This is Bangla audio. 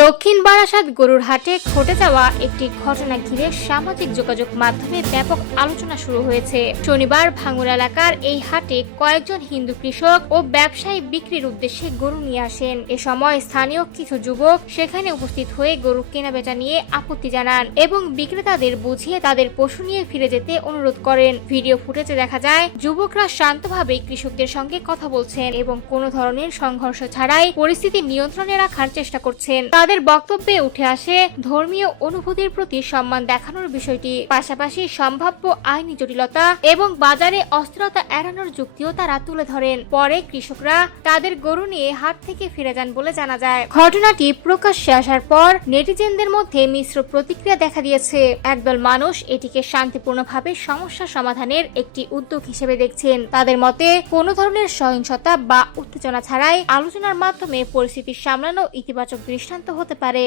দক্ষিণ বারাসাত গরুর হাটে ঘটে যাওয়া একটি ঘটনা ঘিরে সামাজিক যোগাযোগ মাধ্যমে ব্যাপক আলোচনা শুরু হয়েছে। শনিবার ভাঙুর এলাকার এই হাটে কয়েকজন হিন্দু কৃষক ও ব্যবসায়ী বিক্রির উদ্দেশ্যে গরু নিয়ে আসেন। এ সময় স্থানীয় কিছু যুবক সেখানে উপস্থিত হয়ে গরু কেনাবেচা নিয়ে আপত্তি জানান এবং বিক্রেতাদের বুঝিয়ে তাদের পশু নিয়ে ফিরে যেতে অনুরোধ করেন। ভিডিও ফুটেজে দেখা যায় যুবকরা শান্তভাবে কৃষকদের সঙ্গে কথা বলছেন এবং কোনো ধরনের সংঘর্ষ ছাড়াই পরিস্থিতি নিয়ন্ত্রণে রাখার চেষ্টা করছেন। তাদের বক্তব্যে উঠে আসে ধর্মীয় অনুভূতির প্রতি সম্মান দেখানোর বিষয়টি, পাশাপাশি সম্ভাব্য আইনি জটিলতা এবং বাজারে অস্থিরতা এড়ানোর যুক্তিও তারা তুলে ধরেন। পরে কৃষকরা তাদের গরু নিয়ে হাট থেকে ফিরে যান বলে জানা যায়। ঘটনাটি প্রকাশ্যে আসার পর নেটিজেনদের মধ্যে মিশ্র প্রতিক্রিয়া দেখা দিয়েছে। একদল মানুষ এটিকে শান্তিপূর্ণভাবে সমস্যা সমাধানের একটি উদ্যোগ হিসেবে দেখছেন। তাদের মতে কোনো ধরনের সহিংসতা বা উত্তেজনা ছাড়াই আলোচনার মাধ্যমে পরিস্থিতি সামলানো ইতিবাচক দৃষ্টান্ত হতে পারে।